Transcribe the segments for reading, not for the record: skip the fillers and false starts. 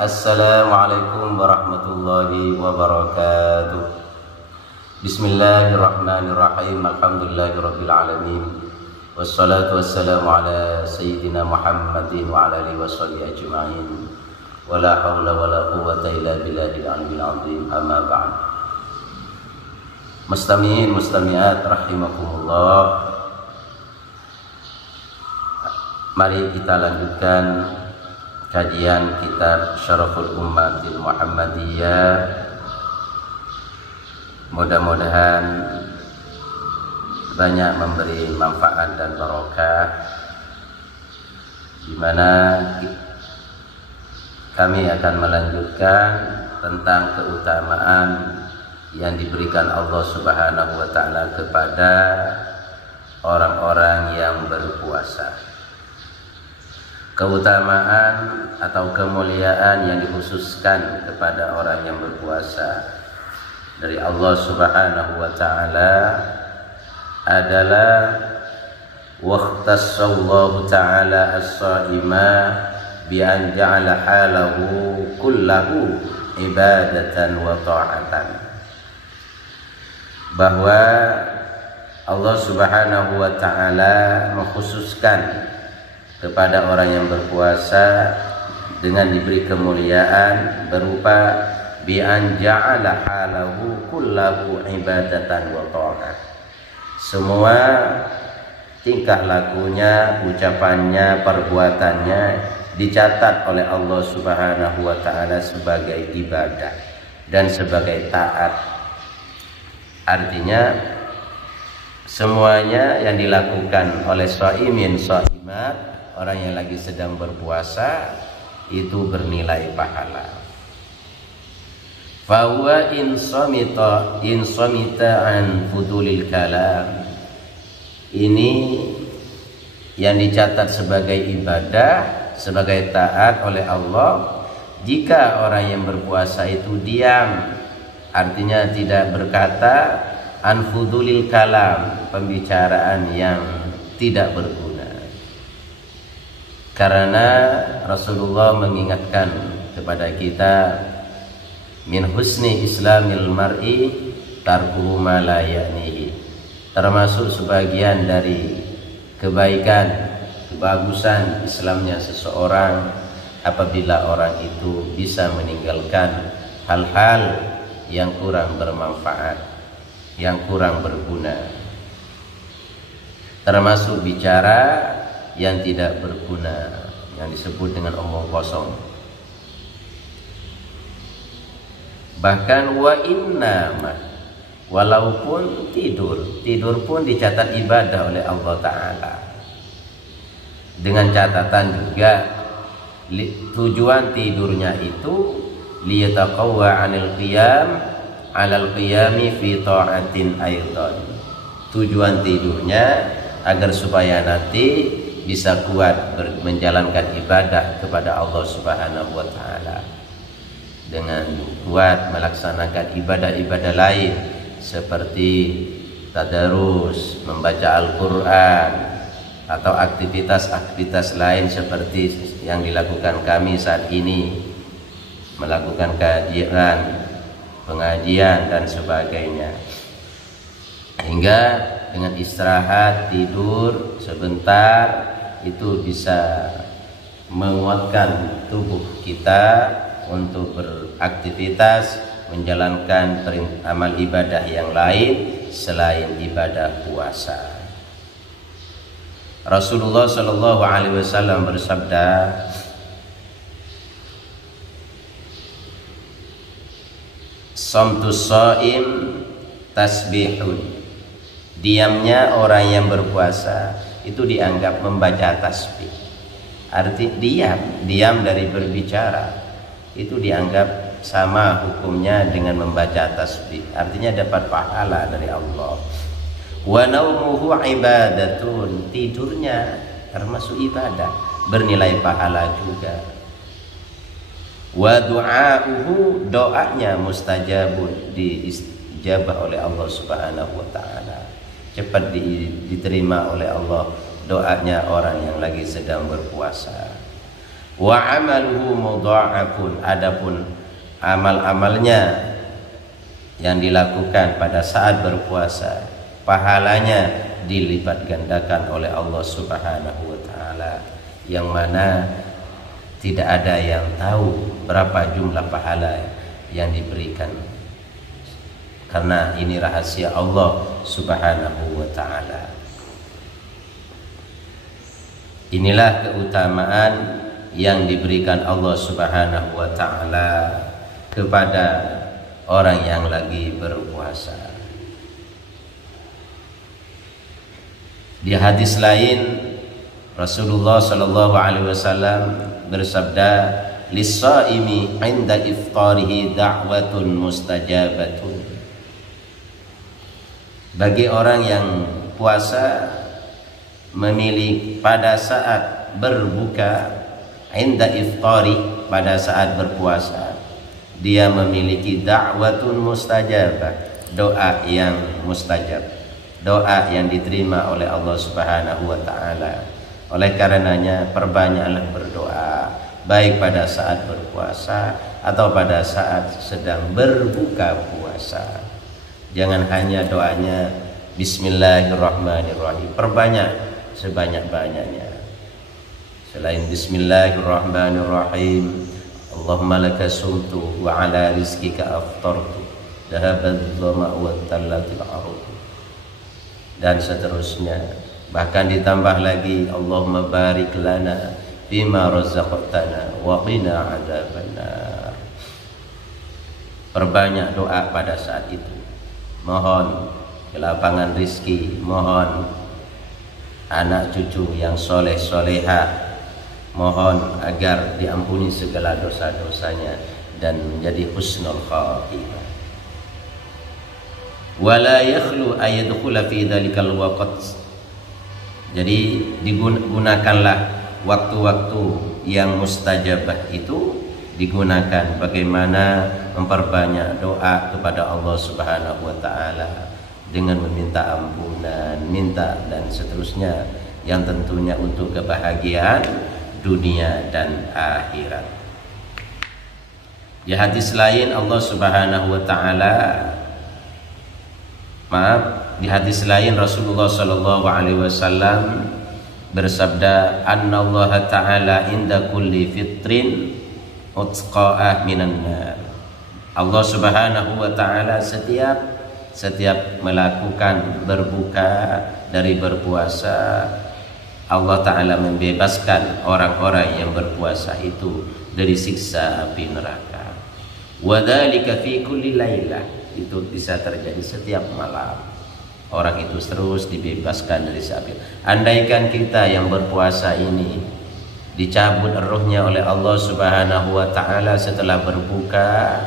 Assalamualaikum warahmatullahi wabarakatuh. Bismillahirrahmanirrahim. Alhamdulillahirabbil alamin. Wassalatu wassalamu ala sayyidina Muhammadin wa ala alihi washabihi ajma'in. Wala haula wala quwwata illa billahil aliyyil azim. Amma ba'd. Mustami'in mustami'at rahimakumullah. Mari kita lanjutkan kajian kitab Syaraful Ummatil Muhammadiyah. Mudah-mudahan banyak memberi manfaat dan barokah, di mana kami akan melanjutkan tentang keutamaan yang diberikan Allah Subhanahu wa taala kepada orang-orang yang berpuasa. Keutamaan atau kemuliaan yang dikhususkan kepada orang yang berpuasa dari Allah Subhanahu wa taala adalah waqtasallahu taala as-shaima bi an ja'ala halahu kullahu ibadatan wa ta'atan, bahwa Allah Subhanahu wa taala mengkhususkan kepada orang yang berpuasa dengan diberi kemuliaan berupa bi an ja'ala halahu kullahu ibadatan wa ta'at. Semua tingkah lakunya, ucapannya, perbuatannya dicatat oleh Allah Subhanahu wa taala sebagai ibadah dan sebagai taat. Artinya semuanya yang dilakukan oleh shaimin shaimat, orang yang lagi sedang berpuasa, itu bernilai pahala. Fahuwa insomita an fudulil kalam. Ini yang dicatat sebagai ibadah, sebagai taat oleh Allah jika orang yang berpuasa itu diam, artinya tidak berkata, an fudulil kalam, pembicaraan yang tidak berguna. Karena Rasulullah mengingatkan kepada kita, min husni islamil mar'i tarkuhu ma la ya'nihi, termasuk sebagian dari kebaikan, kebagusan Islamnya seseorang apabila orang itu bisa meninggalkan hal-hal yang kurang bermanfaat, yang kurang berguna, termasuk bicara yang tidak berguna, yang disebut dengan omong kosong. Bahkan wa innama, walaupun tidur pun dicatat ibadah oleh Allah Ta'ala, dengan catatan juga tujuan tidurnya itu liyataqawwa 'anil qiyam 'alal qiyami fi ta'atin aidan. Tujuan tidurnya agar supaya nanti bisa kuat menjalankan ibadah kepada Allah Subhanahu wa taala, dengan kuat melaksanakan ibadah-ibadah lain seperti tadarus, membaca Al-Qur'an, atau aktivitas-aktivitas lain seperti yang dilakukan kami saat ini, melakukan kajian, pengajian dan sebagainya. Hingga dengan istirahat, tidur sebentar, itu bisa menguatkan tubuh kita untuk beraktivitas, menjalankan amal ibadah yang lain selain ibadah puasa. Rasulullah Shallallahu Alaihi Wasallam bersabda, "Samtus shaim tasbihun." Diamnya orang yang berpuasa itu dianggap membaca tasbih. Arti diam dari berbicara itu dianggap sama hukumnya dengan membaca tasbih. Artinya dapat pahala dari Allah. Wa naumuhu ibadatun, tidurnya termasuk ibadah, bernilai pahala juga. Wa du'auhu, doanya mustajabun, diijabah oleh Allah Subhanahu wa taala. Cepat diterima oleh Allah doanya orang yang lagi sedang berpuasa. Wa amaluhu mudha'afun, adapun amal-amalnya yang dilakukan pada saat berpuasa, pahalanya dilipat gandakan oleh Allah Subhanahu wa taala, yang mana tidak ada yang tahu berapa jumlah pahala yang diberikan, karena ini rahasia Allah Subhanahu wa taala. Inilah keutamaan yang diberikan Allah Subhanahu wa taala kepada orang yang lagi berpuasa. Di hadis lain Rasulullah sallallahu alaihi wasallam bersabda, "Lis-shaimi 'inda iftarihi da'watun mustajabatun." Bagi orang yang puasa memilih pada saat berbuka, inda iftari, pada saat berpuasa, dia memiliki da'watun mustajabah, doa yang mustajab, doa yang diterima oleh Allah Subhanahu wa taala. Oleh karenanya perbanyaklah berdoa, baik pada saat berpuasa atau pada saat sedang berbuka puasa. Jangan hanya doanya Bismillahirrahmanirrahim, perbanyak sebanyak-banyaknya. Selain Bismillahirrahmanirrahim, Allahumma laka sumtu wa ala rizkika aftartu dhahabadh dhama'u wa tallatil arud, dan seterusnya. Bahkan ditambah lagi, Allahumma barik lana bima razaqtana wa qina adzabannar. Perbanyak doa pada saat itu, mohon kelapangan rizki, mohon anak cucu yang soleh solehah, mohon agar diampuni segala dosa-dosanya dan menjadi husnul khatimah. Wala yakhlu ayadkhula fi dzalikal waqt. Jadi digunakanlah waktu-waktu yang mustajabah itu, digunakan bagaimana memperbanyak doa kepada Allah Subhanahu wa taala dengan meminta ampunan, minta dan seterusnya, yang tentunya untuk kebahagiaan dunia dan akhirat. Di hadis lain Allah Subhanahu wa taala, di hadis lain Rasulullah sallallahu alaihi wasallam bersabda, "Annallaha ta'ala inda kulli fitrin utqa'ah minan nar." Allah Subhanahu wa taala setiap melakukan berbuka dari berpuasa, Allah Ta'ala membebaskan orang-orang yang berpuasa itu dari siksa api neraka. Wa dzalika fi kulli lailah, itu bisa terjadi setiap malam. Orang itu terus dibebaskan dari api. Andaikan kita yang berpuasa ini dicabut ruhnya oleh Allah Subhanahu wa taala setelah berbuka,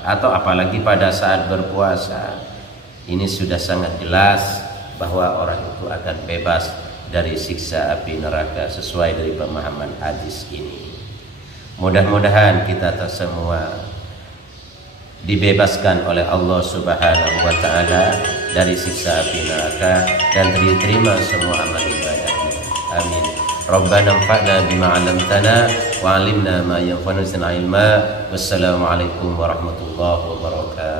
atau apalagi pada saat berpuasa, ini sudah sangat jelas bahwa orang itu akan bebas dari siksa api neraka sesuai dari pemahaman hadis ini. Mudah-mudahan kita semua dibebaskan oleh Allah Subhanahu wa taala dari siksa api neraka dan diterima semua amal ibadahnya. Amin. Rabbana anfa'na bima 'allamtana wa 'allimna ma yanfa'una ilma. Wassalamualaikum warahmatullahi wabarakatuh.